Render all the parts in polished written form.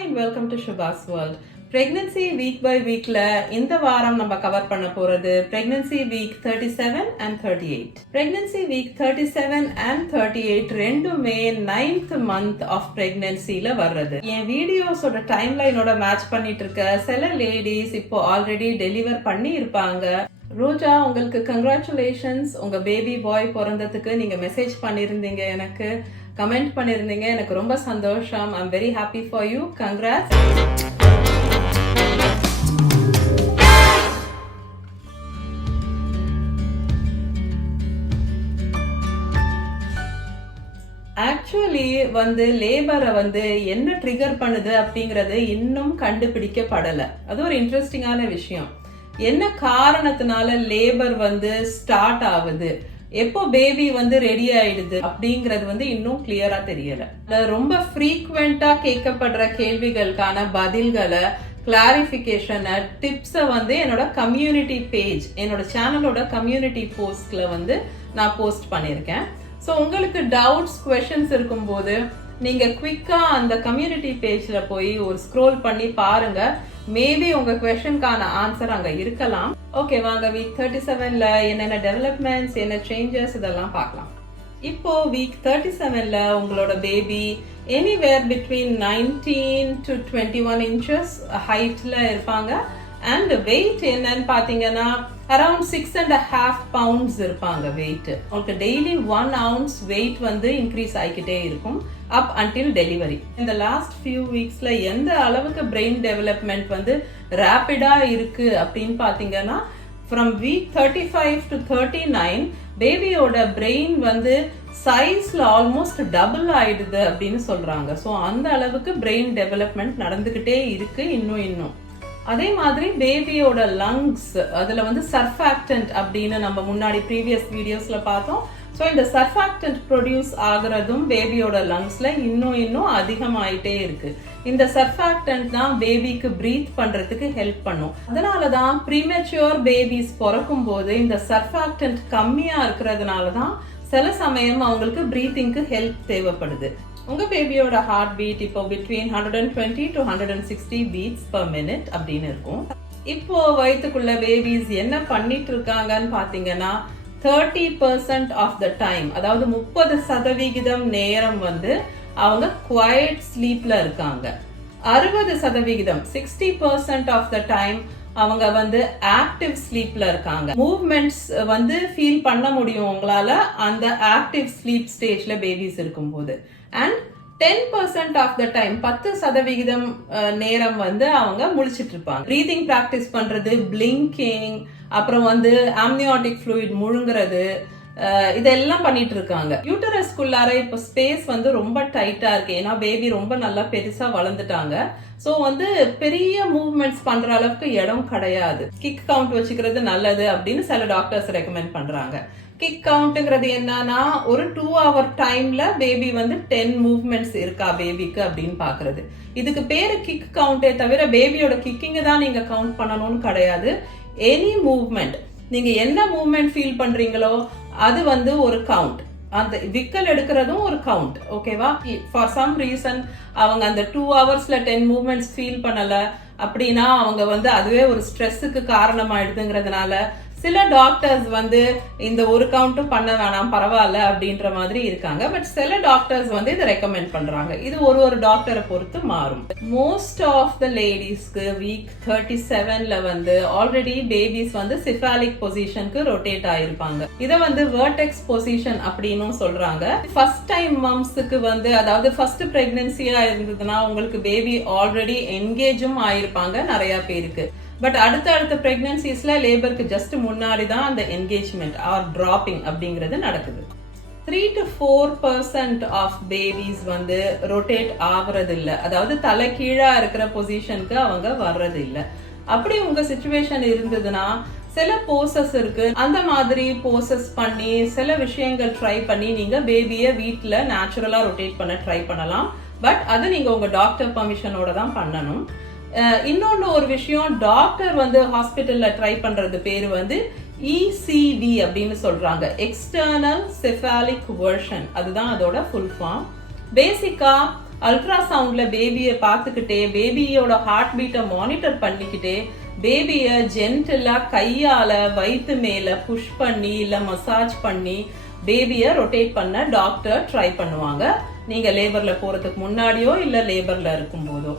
and welcome to Shubha's World. Pregnancy week by weekல இந்த வாரம் நம்ம கவர் பண்ண போறது pregnancy week 37 and 38. Pregnancy week 37 and 38 ரெண்டுமே 9th month of pregnancyல வர்றது. என் வீடியோஸோட டைம்லைனோட மேட்ச் பண்ணிட்டு இருக்க சில லேடிஸ் இப்போ ஆல்ரெடி டெலிவர் பண்ணி இருப்பாங்க. ரோஜா, உங்களுக்கு கங்க்ராச்சுலேஷன்ஸ். உங்க பேபி பாய் பிறந்ததுக்கு நீங்க மெசேஜ் பண்ணியிருந்தீங்க, எனக்கு கமெண்ட் பண்ணியிருந்தீங்க. எனக்கு ரொம்ப சந்தோஷம். I'm very happy for you. Congrats. Actually லேபரை என்ன ட்ரிகர் பண்ணுது அப்படிங்கறது இன்னும் கண்டுபிடிக்கப்படல. அது ஒரு இன்ட்ரெஸ்டிங்கான விஷயம். என்ன காரணத்தினால லேபர் ஸ்டார்ட் ஆகுது, எப்போ பேபி ரெடி ஆயிடுது அப்படிங்கறது இன்னும் கிளியரா தெரியல. ரொம்ப ஃப்ரீக்வெண்டா கேட்கப்படுற கேள்விகளுக்கான பதில்களை, கிளாரிபிகேஷனை, டிப்ஸை என்னோட கம்யூனிட்டி பேஜ், என்னோட சேனலோட கம்யூனிட்டி போஸ்ட்ல நான் போஸ்ட் பண்ணியிருக்கேன். ஸோ உங்களுக்கு டவுட்ஸ், குவெஷன்ஸ் இருக்கும்போது நீங்க குவிக்கா அந்த கம்யூனிட்டி பேஜ்ல போய் ஒரு ஸ்க்ரோல் பண்ணி பாருங்க. மேபி உங்க குவெஷனுக்கான ஆன்சர் அங்க இருக்கலாம். ஓகே, வாங்க வீக் 37ல என்னென்ன டெவலப்மெண்ட்ஸ், என்ன சேஞ்சஸ் இதெல்லாம் பார்க்கலாம். இப்போ வீக் 37ல உங்களோட baby anywhere between 19 to 21 inches ஹைட்ல இருப்பாங்க. அண்ட் வெயிட் என்னன்னு பாத்தீங்கன்னா அரௌண்ட் 6.5 pounds இருப்பாங்க வெயிட். உங்களுக்கு டெய்லி 1 ounce வெயிட் இன்க்ரீஸ் ஆகிக்கிட்டே இருக்கும் அப் அன்டில் டெலிவரி. இந்த லாஸ்ட் ஃபியூ வீக்ஸ்ல எந்த அளவுக்கு பிரெயின் டெவலப்மெண்ட் ரேபிடா இருக்கு அப்படின்னு பாத்தீங்கன்னா, ஃப்ரம் வீக் 35 to 39 பேபியோட பிரெயின் சைஸ்ல ஆல்மோஸ்ட் டபுள் ஆயிடுது அப்படின்னு சொல்றாங்க. ஸோ அந்த அளவுக்கு பிரெயின் டெவலப்மெண்ட் நடந்துகிட்டே இருக்கு இன்னும். அதே மாதிரி பேபியோட லங்ஸ், அதுல சர்ஃபாக்டன்ட் அப்படின்னு நம்ம முன்னாடி ப்ரீவியஸ் வீடியோஸ்ல பார்த்தோம். ஸோ இந்த சர்ஃபாக்டன்ட் ப்ரொடியூஸ் ஆகுறதும் பேபியோட லங்ஸ்ல இன்னும் அதிகமாயிட்டே இருக்கு. இந்த சர்ஃபாக்டன்ட் தான் பேபிக்கு பிரீத் பண்றதுக்கு ஹெல்ப் பண்ணும். அதனாலதான் ப்ரீமெச்சூர் பேபிஸ் பிறக்கும் போது இந்த சர்ஃபாக்டன்ட் கம்மியா இருக்கிறதுனாலதான் சில சமயம் அவங்களுக்கு பிரீத்திங்க்கு ஹெல்ப் தேவைப்படுது. உங்க பேபியோட ஹார்ட் பீட் இப்போ between 120 to 160 beats per minute அப்படின்னு இருக்கும். இப்போ வயிற்றுக்குள்ள பேபிஸ் என்ன பண்ணிட்டு இருக்காங்கன்னு பாத்தீங்கன்னா, 30% ஆஃப் த டைம், அதாவது 30% நேரம் அவங்க குவைட் ஸ்லீப்ல இருக்காங்க. 60%, 60% ஆஃப் த டைம் அவங்க ஆக்டிவ் ஸ்லீப்ல இருக்காங்க. மூவ்மெண்ட்ஸ் ஃபீல் பண்ண முடியும் உங்களால அந்த ஆக்டிவ் ஸ்லீப் ஸ்டேஜ்ல பேபிஸ் இருக்கும்போது. அண்ட் 10% ஆஃப் த டைம், 10% நேரம் அவங்க முழிச்சிட்டு இருப்பாங்க. பிரீதிங் பிராக்டிஸ் பண்றது, பிளிங்கிங், அப்புறம் ஆம்னியாட்டிக் ஃப்ளூயிட் முழுங்குறது, இதெல்லாம் பண்ணிட்டு இருக்காங்க. யூட்டரஸ்குள்ளார இப்ப ஸ்பேஸ் ரொம்ப டைட்டா இருக்கு. ஏன்னா பேபி ரொம்ப நல்லா பெருசா வளர்ந்துட்டாங்க. சோ பெரிய மூவ்மெண்ட்ஸ் பண்ற அளவுக்கு இடம் கிடையாது. கிக் கவுண்ட் வச்சுக்கிறது நல்லது அப்படின்னு சில டாக்டர்ஸ் ரெக்கமெண்ட் பண்றாங்க. கிக் கவுண்ட்ங்கிறது என்னன்னா, ஒரு 2 hour டைம்ல பேபி 10 மூவ்மெண்ட்ஸ் இருக்கா பேபிக்கு அப்படின்னு பாக்குறது. இதுக்கு பேரு கிக் கவுண்டே தவிர பேபியோட கிக்கிங் தான் நீங்க கவுண்ட் பண்ணணும்னு கிடையாது. எனி மூவ்மெண்ட், நீங்க என்ன மூவ்மெண்ட் ஃபீல் பண்றீங்களோ அது ஒரு கவுண்ட். அந்த விக்கல் எடுக்கிறதும் ஒரு கவுண்ட். ஓகேவா? ஃபார் சம் ரீசன் அவங்க அந்த 2 hours 10 மூவ்மெண்ட்ஸ் ஃபீல் பண்ணல அப்படின்னா அவங்க அதுவே ஒரு ஸ்ட்ரெஸ்ஸுக்கு காரணமாயிடுதுங்கிறதுனால சில டாக்டர்ஸ் இந்த ஒரு கவுண்ட்டும் பண்ண வேணாம், பரவாயில்ல அப்படின்ற மாதிரி இருக்காங்க. பட் சில டாக்டர்ஸ் இதை ரெக்கமெண்ட் பண்றாங்க. இது ஒரு டாக்டரை பொறுத்து மாறும். மோஸ்ட் ஆஃப் த லேடிஸ்க்கு வீக் 37ல ஆல்ரெடி பேபிஸ் சிஃபாலிக் பொசிஷனுக்கு ரொட்டேட் ஆயிருப்பாங்க. இதை வெர்டெக்ஸ் பொசிஷன் அப்படின்னு சொல்றாங்க. ஃபர்ஸ்ட் டைம் மம்ஸ்க்கு அதாவது ஃபர்ஸ்ட் பிரெக்னன்சியா இருந்ததுன்னா உங்களுக்கு பேபி ஆல்ரெடி என்கேஜும் ஆயிருப்பாங்க நிறைய பேருக்கு. பட் அடுத்த பிரெக்னன்சிஸ்ல லேபருக்கு ஜஸ்ட் முன்னாடி தான் அந்த என்கேஜ்மெண்ட் ஆர் டிராப்பிங் அப்படிங்கிறது நடக்குது. 3 to 4% ஆஃப் பேபிஸ் ரொட்டேட் ஆகுறது இல்ல, அதாவது தலை கீழா இருக்கிற பொசிஷனுக்கு அவங்க வர்றது இல்ல. அப்படி உங்க சிச்சுவேஷன் இருந்ததுன்னா சில போசஸ் இருக்கு. அந்த மாதிரி போசஸ் பண்ணி சில விஷயங்கள் ட்ரை பண்ணி நீங்க பேபியை வீட்டுல நேச்சுரலா ரொட்டேட் பண்ண ட்ரை பண்ணலாம். பட் அது நீங்க உங்க டாக்டர் பர்மிஷனோட தான் பண்ணணும். இன்னொன்னு ஒரு விஷயம், டாக்டர் ஹாஸ்பிட்டல்ல ட்ரை பண்றது பேரு ECV அப்படின்னு சொல்றாங்க, எக்ஸ்டர்னல் செஃபாலிக் வெர்ஷன். அதுதான் அதோட ஃபுல் ஃபார்ம். பேசிக்கா அல்ட்ராசவுண்ட்ல பேபியை பார்த்துக்கிட்டே பேபியோட ஹார்ட் பீட்டை மானிட்டர் பண்ணிக்கிட்டே பேபியை ஜென்டிலா கையால வயிற்று மேல புஷ் பண்ணி இல்ல மசாஜ் பண்ணி பேபியை ரொட்டேட் பண்ண டாக்டர் ட்ரை பண்ணுவாங்க, நீங்க லேபர்ல போறதுக்கு முன்னாடியோ இல்ல லேபர்ல இருக்கும் போதோ.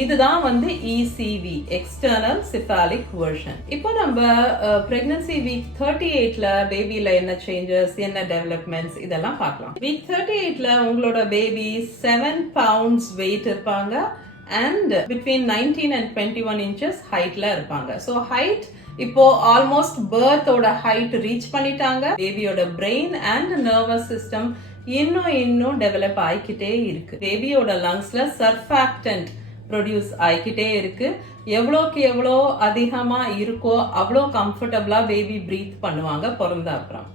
இதுதான் வந்து ECV, எக்ஸ்டர்னல் சிஃபாலிக் வெர்ஷன். இப்போ நம்ம பிரெக்னன்சி வீக் 38ல பேபில என்ன சேஞ்சஸ், என்ன டெவலப்மெண்ட்ஸ் இதெல்லாம் பார்க்கலாம். வீக் 38ல உங்களோட பேபி 7 pounds வெயிட் இருப்பாங்க அண்ட் பிட்வீன் 19 and 21 inches ஹைட்ல இருப்பாங்க. ஸோ ஹைட் இப்போ ஆல்மோஸ்ட் பர்த்தோட ஹைட் ரீச் பண்ணிட்டாங்க. பேபியோட பிரெயின் அண்ட் நர்வஸ் சிஸ்டம் இன்னும் டெவலப் ஆகிக்கிட்டே இருக்கு. பேபியோட லங்ஸ்ல சர்ஃபாக்டன்ட் ப்ரொடியூஸ் ஆகிக்கிட்டே இருக்கு. எவ்வளோக்கு எவ்வளோ அதிகமா இருக்கோ அவ்வளோ கம்ஃபர்டபுளா பேபி பிரீத் பண்ணுவாங்க பிறந்த அப்புறம்.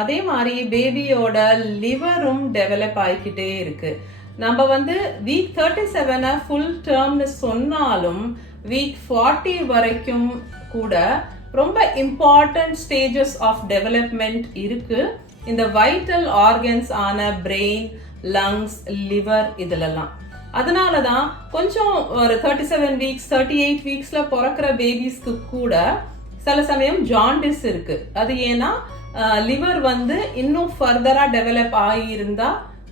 அதே மாதிரி பேபியோட லிவரும் டெவலப் ஆகிக்கிட்டே இருக்கு. நம்ம வந்து வீக் 37 ஃபுல் டேர்ம்னு சொன்னாலும் வீக் 40 வரைக்கும் கூட ரொம்ப இம்பார்ட்டன்ட் ஸ்டேஜஸ் ஆஃப் டெவலப்மெண்ட் இருக்கு இந்த வைட்டல் ஆர்கன்ஸ் ஆன பிரெயின், லங்ஸ், லிவர் இதுலலாம். அதனாலதான் கொஞ்சம் ஒரு 37 வீக்ஸ் 38 வீக்ஸ்ல பிறக்கிற பேபிஸ்க்கு கூட சில சமயம் ஜாண்டிஸ் இருக்கு. அது ஏன்னா லிவர் வந்து இன்னும் ஃபர்தரா டெவலப் ஆகியிருந்தா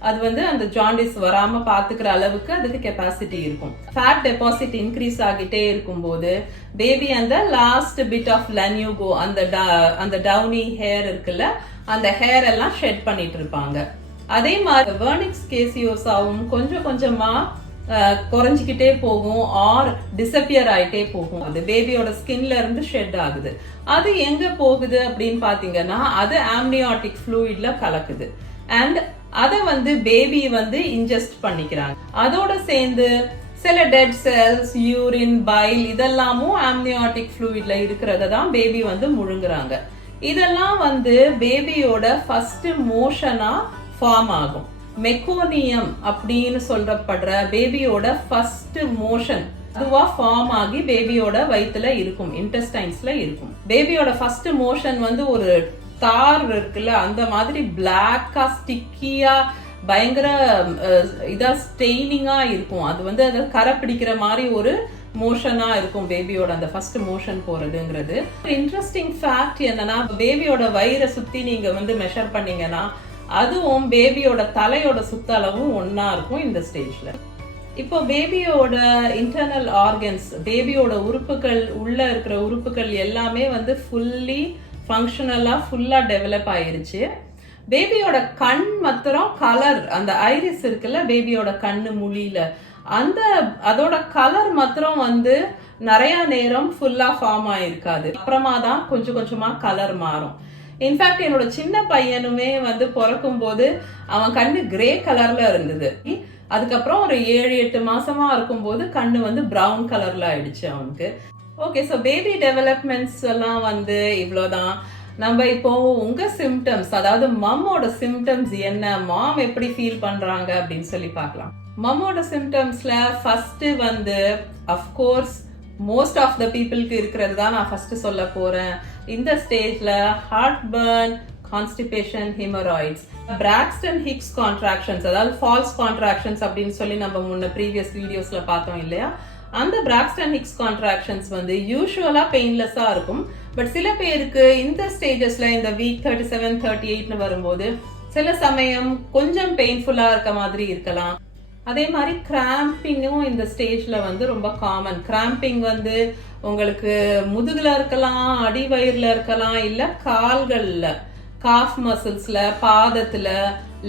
அது வந்து அந்த ஜாண்டிஸ் வராம பாத்துக்கிற அளவுக்கு அதுக்கு கெப்பாசிட்டி இருக்கும். ஃபேட் டெபாசிட் இன்க்ரீஸ் ஆகிட்டே இருக்கும் போது பேபி அந்த லாஸ்ட் பிட் ஆஃப் லன்யூகோ அந்த டவுனி ஹேர் இருக்குல்ல, அந்த ஹேர் எல்லாம் ஷெட் பண்ணிட்டு இருப்பாங்க. அதே மாதிரி வெர்னிக்ஸ் கேசியோசாவும் கொஞ்சம் கொஞ்சமா குறைஞ்சிக்கிட்டே போகும் ஆர் டிசப்பியர் ஆயிட்டே போகும். அது பேபியோட ஸ்கின்ல இருந்து ஷெட் ஆகுது. அது எங்க போகுது அப்படின்னு பாத்தீங்கன்னா அது ஆம்னியாட்டிக் ஃப்ளூயிட்ல கலக்குது அண்ட் அதை வந்து பேபி வந்து இன்ஜெஸ்ட் பண்ணிக்கிறாங்க. அதோட சேர்ந்து சில டெட் செல்ஸ், யூரின், பைல் இதெல்லாமும் ஆம்னியாட்டிக் ஃப்ளூயிட்ல இருக்கிறத தான் பேபி வந்து முழுங்குறாங்க. இதெல்லாம் வந்து பேபியோட ஃபர்ஸ்ட் மோஷனா ஃபார்ம் ஆகும். மெக்கோனியம் அப்படின்னு சொல்லப்படுற பேபியோட ஃபர்ஸ்ட் மோஷன் அதுவா ஃபார்ம் ஆகி பேபியோட வயித்துல இருக்கும், இன்டெஸ்டைன்ஸ்ல இருக்கும். பேபியோட ஃபர்ஸ்ட் மோஷன் வந்து ஒரு தார் இருக்குல்ல, அந்த மாதிரி பிளாக்கா ஸ்டிக்கியா பயங்கர இதா ஸ்டெய்னிங்கா இருக்கும். அது வந்து அதை கரை பிடிக்கிற மாதிரி ஒரு மோஷனா இருக்கும் பேபியோட அந்த ஃபர்ஸ்ட் மோஷன் போறதுங்கிறது. இன்ட்ரெஸ்டிங் ஃபேக்ட் என்னன்னா பேபியோட வயிறை சுத்தி நீங்க வந்து மெஷர் பண்ணீங்கன்னா அதுவும் பேபியோட தலையோட சுத்தளவும் ஒன்னா இருக்கும் இந்த ஸ்டேஜ்ல. இப்போ பேபியோட இன்டர்னல் ஆர்கன்ஸ், பேபியோட உறுப்புகள், உள்ள இருக்கிற உறுப்புகள் எல்லாமே வந்து ஃபுல்லி ஃபங்க்ஷனலா ஃபுல்லா டெவலப் ஆயிருச்சு. பேபியோட கண் மாத்திரம் கலர், அந்த ஐரிஸ் இருக்குல்ல பேபியோட கண்ணு முழியில, அதோட கலர் மாத்திரம் வந்து நிறைய நேரம் ஃபுல்லா ஃபார்ம் ஆயிருக்காது. அப்புறமா தான் கொஞ்சம் கொஞ்சமா கலர் மாறும். இன்ஃபேக்ட் என்னோட சின்ன பையனுமே வந்து பிறக்கும் போது அவன் கண்ணு கிரே கலர்ல இருந்தது. அதுக்கப்புறம் ஒரு 7-8 மாசமா இருக்கும் போது கண்ணு வந்து பிரவுன் கலர்ல ஆயிடுச்சு அவனுக்கு. ஓகே, ஸோ பேபி டெவலப்மெண்ட்ஸ் எல்லாம் வந்து இவ்வளோதான். நம்ம இப்போ உங்க சிம்டம்ஸ், அதாவது மம்மோட சிம்டம்ஸ் என்ன, மாம் எப்படி ஃபீல் பண்றாங்க அப்படின்னு சொல்லி பார்க்கலாம். மம்மோட சிம்டம்ஸ்ல ஃபர்ஸ்ட் வந்து அஃப்கோர்ஸ் மோஸ்ட் ஆஃப் த பீப்புளுக்கு இருக்கிறது தான் நான் ஃபர்ஸ்ட் சொல்ல போறேன். இந்த ஸ்டேஜ்ல heart burn, constipation, haemorrhoids, Braxton Hicks contractions, அதாவது ஃபால்ஸ் கான்ட்ராக்ஷன்ஸ் அப்படின்னு சொல்லி நம்ம முன்ன ப்ரீவியஸ் வீடியோஸ்ல பார்த்தோம் இல்லையா, அந்த பிராக்ஸ்டன் ஹிக்ஸ் கான்ட்ராக்ஷன்ஸ் வந்து யூசுவலா பெயின்லெஸ்ஸா இருக்கும். பட் சில பேருக்கு இந்த ஸ்டேஜஸ்ல இந்த வீக் 37, 38 வரும்போது சில சமயம் கொஞ்சம் பெயின்ஃபுல்லா இருக்க மாதிரி இருக்கலாம். அதே மாதிரி கிராம்பிங்கும் இந்த ஸ்டேஜ்ல வந்து ரொம்ப காமன். கிராம்பிங் வந்து உங்களுக்கு முதுகுல இருக்கலாம், அடிவயிறுல இருக்கலாம், இல்ல கால்கள்ல, காஃப் மசில்ஸ்ல, பாதத்துல,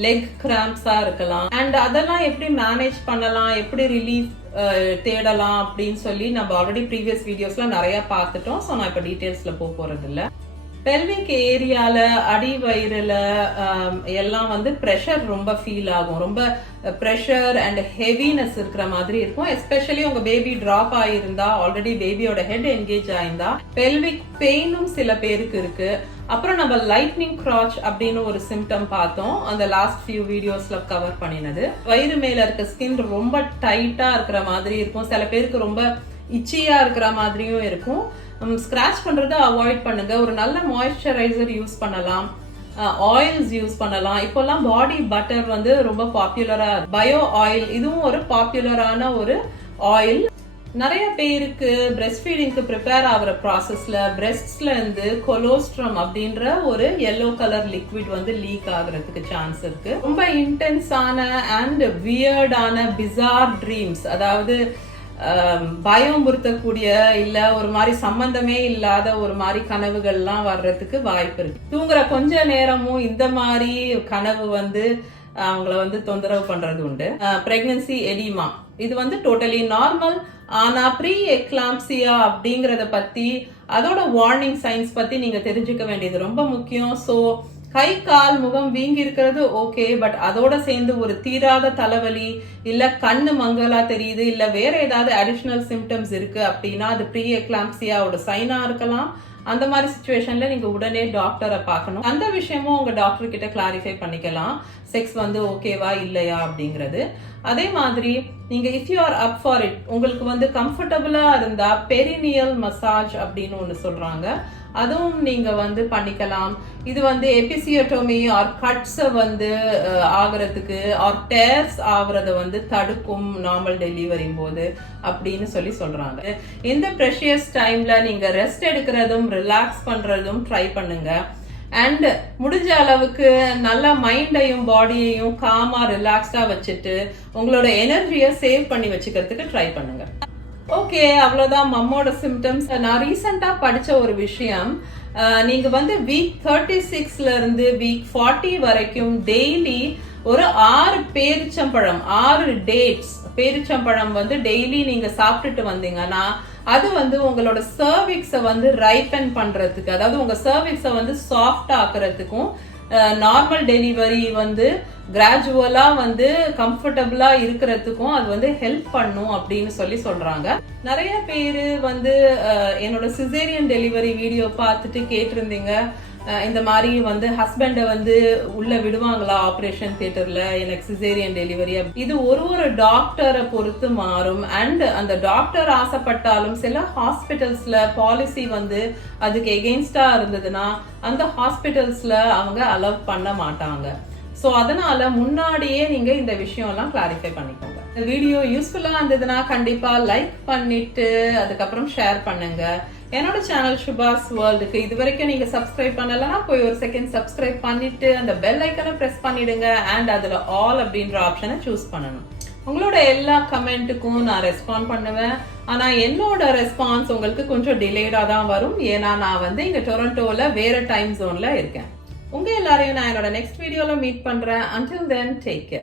லெக் கிராம்ப்ஸா இருக்கலாம். அண்ட் அதெல்லாம் எப்படி மேனேஜ் பண்ணலாம், எப்படி ரிலீஃப் தேடலாம் அப்படின்னு சொல்லி நம்ம ஆல்ரெடி ப்ரீவியஸ் வீடியோஸ்ல நிறைய பார்த்துட்டோம். ஸோ நான் இப்போ டீட்டெயில்ஸ்ல போறது இல்லை. பெல்விக் ஏரியால, அடி வயிறுல எல்லாம் வந்து ப்ரெஷர் ரொம்ப ஃபீல் ஆகும். ரொம்ப ப்ரெஷர் அண்ட் ஹெவினஸ் இருக்கிற மாதிரி இருக்கும். எஸ்பெஷலி உங்க பேபி டிராப் ஆயிருந்தா, ஆல்ரெடி பேபியோட ஹெட் என்கேஜ் ஆயிருந்தா பெல்விக் பெயினும் சில பேருக்கு இருக்கு. அப்புறம் நம்ம லைட்னிங் கிராச் அப்படின்னு ஒரு சிம்டம் பார்த்தோம், அந்த லாஸ்ட் ஃபியூ வீடியோஸ்ல கவர் பண்ணினது. வயிறு மேல இருக்க ஸ்கின் ரொம்ப டைட்டா இருக்கிற மாதிரி இருக்கும். சில பேருக்கு ரொம்ப இச்சியா இருக்கிற மாதிரியும் இருக்கும். ஸ்கிராச் பண்றதை அவாய்ட் பண்ணுங்க. ஒரு நல்ல மாய்ஸ்சரைசர் யூஸ் பண்ணலாம். ஆயில்ஸ் யூஸ் பண்ணலாம். இப்போல்லாம் பாடி பட்டர் வந்து ரொம்ப பாப்புலரா, பயோ ஆயில் இதுவும் ஒரு பாப்புலரான ஒரு ஆயில். நிறைய பேருக்கு பிரெஸ்ட் ஃபீடிங்க்கு ப்ரிப்பேர் ஆகிற ப்ராசஸ்ல பிரெஸ்ட்ஸ்ல இருந்து கொலோஸ்ட்ரம் அப்படின்ற ஒரு எல்லோ கலர் லிக்விட் வந்து லீக் ஆகுறதுக்கு சான்ஸ் இருக்கு. ரொம்ப இன்டென்ஸான அண்ட் வியர்டான பிசார் ட்ரீம்ஸ், அதாவது பயமுறுத்தக்கூடிய இல்ல ஒரு மாதிரி சம்பந்தமே இல்லாத ஒரு மாதிரி கனவுகள்லாம் வர்றதுக்கு வாய்ப்பு இருக்கு. தூங்குற கொஞ்ச நேரமும் இந்த மாதிரி கனவு வந்து அவங்கள வந்து தொந்தரவு பண்றது உண்டு. பிரெக்னன்சி எடிமா இது வந்து டோட்டலி நார்மல். ஆனா ப்ரீ எக்லாம்சியா அப்படிங்கறத பத்தி, அதோட வார்னிங் சைன்ஸ் பத்தி நீங்க தெரிஞ்சுக்க வேண்டியது ரொம்ப முக்கியம். ஸோ கை கால் முகம் வீங்கி இருக்கிறது ஓகே, பட் அதோட சேர்ந்து ஒரு தீராத தலைவலி இல்ல கண்ணு மங்கலா தெரியுது இல்ல வேற ஏதாவது அடிஷனல் சிம்டம்ஸ் இருக்கு அப்படின்னா அது ப்ரீ எக்லாம்சியாவோட சைனா இருக்கலாம். அந்த மாதிரி சிச்சுவேஷன்ல நீங்க உடனே டாக்டரை பார்க்கணும். அந்த விஷயமும் உங்க டாக்டர் கிட்ட கிளாரிஃபை பண்ணிக்கலாம், செக்ஸ் வந்து ஓகேவா இல்லையா அப்படிங்கிறது. அதே மாதிரி நீங்க if you are up for it, உங்களுக்கு வந்து கம்ஃபர்டபுளா இருந்தா பெரினியல் மசாஜ் அப்படின்னு ஒன்று சொல்றாங்க, அதுவும் நீங்க வந்து பண்ணிக்கலாம். இது வந்து எபிசியோட்டோமி ஆர் கட்ஸை வந்து ஆகிறதுக்கு ஆர் டேர்ஸ் ஆகுறத வந்து தடுக்கும் நார்மல் டெலிவரி போது அப்படின்னு சொல்றாங்க. இந்த ப்ரெஷியஸ் டைம்ல நீங்க ரெஸ்ட் எடுக்கிறதும் ரிலாக்ஸ் பண்றதும் ட்ரை பண்ணுங்க. அண்ட் முடிஞ்ச அளவுக்கு நல்ல மைண்டையும் பாடியையும் காமா ரிலாக்ஸ்டா வச்சுட்டு உங்களோட எனர்ஜியை சேவ் பண்ணி வச்சுக்கிறதுக்கு ட்ரை பண்ணுங்க. ஓகே, அவ்வளவுதான் மம்மோட சிம்டம்ஸ். நான் ரீசெண்டா படிச்ச ஒரு விஷயம், நீங்க வந்து வீக் 36ல இருந்து வீக் 40 வரைக்கும் டெய்லி ஒரு 6 பேரிச்சம்பழம், 6 டேட்ஸ் பேரிச்சம்பழம் வந்து டெய்லி நீங்க சாப்பிட்டுட்டு வந்தீங்கன்னா அது வந்து உங்களோட சர்விக்ஸை வந்து ரைப்பன் பண்றதுக்கு, அதாவது உங்க சர்விக்ஸை வந்து சாஃப்ட் ஆக்குறதுக்கும் நார்மல் டெலிவரி வந்து கிராஜுவலா வந்து கம்ஃபர்டபுளா இருக்கிறதுக்கும் அது வந்து ஹெல்ப் பண்ணும் அப்படின்னு சொல்றாங்க. நிறைய பேரு வந்து என்னோட சிசேரியன் டெலிவரி வீடியோ பார்த்துட்டு கேட்டிருந்தீங்க, இந்த மாதிரி வந்து ஹஸ்பண்டை வந்து உள்ள விடுவாங்களா ஆபரேஷன் தியேட்டர்ல எனக்கு சிசேரியன் டெலிவரி. இது ஒரு டாக்டரை பொறுத்து மாறும். அண்ட் அந்த டாக்டர் ஆசைப்பட்டாலும் சில ஹாஸ்பிட்டல்ஸ்ல பாலிசி வந்து அதுக்கு எகெயின்ஸ்டா இருந்ததுன்னா அந்த ஹாஸ்பிட்டல்ஸ்ல அவங்க அலோவ் பண்ண மாட்டாங்க. ஸோ அதனால முன்னாடியே நீங்க இந்த விஷயம் எல்லாம் கிளாரிஃபை பண்ணிக்கோங்க. இந்த வீடியோ யூஸ்ஃபுல்லா இருந்ததுன்னா கண்டிப்பா லைக் பண்ணிட்டு அதுக்கப்புறம் ஷேர் பண்ணுங்க. என்னோட சேனல் சுபாஸ் வேர்ல்டுக்கு இது வரைக்கும் நீங்க சப்ஸ்கிரைப் பண்ணலன்னா போய் ஒரு செகண்ட் சப்ஸ்கிரைப் பண்ணிட்டு அந்த பெல் ஐக்கனை பிரஸ் பண்ணிடுங்க. அண்ட் அதுல ஆல் அப்படின்ற ஆப்ஷனை சூஸ் பண்ணணும். உங்களோட எல்லா கமெண்ட்டுக்கும் நான் ரெஸ்பாண்ட் பண்ணுவேன். ஆனா என்னோட ரெஸ்பான்ஸ் உங்களுக்கு கொஞ்சம் டிலேடா தான் வரும், ஏன்னா நான் வந்து இங்க டொரண்டோல வேற டைம் ஜோன்ல இருக்கேன். உங்க எல்லாரையும் நான் என்னோட நெக்ஸ்ட் வீடியோல மீட் பண்றேன். Until then, take care.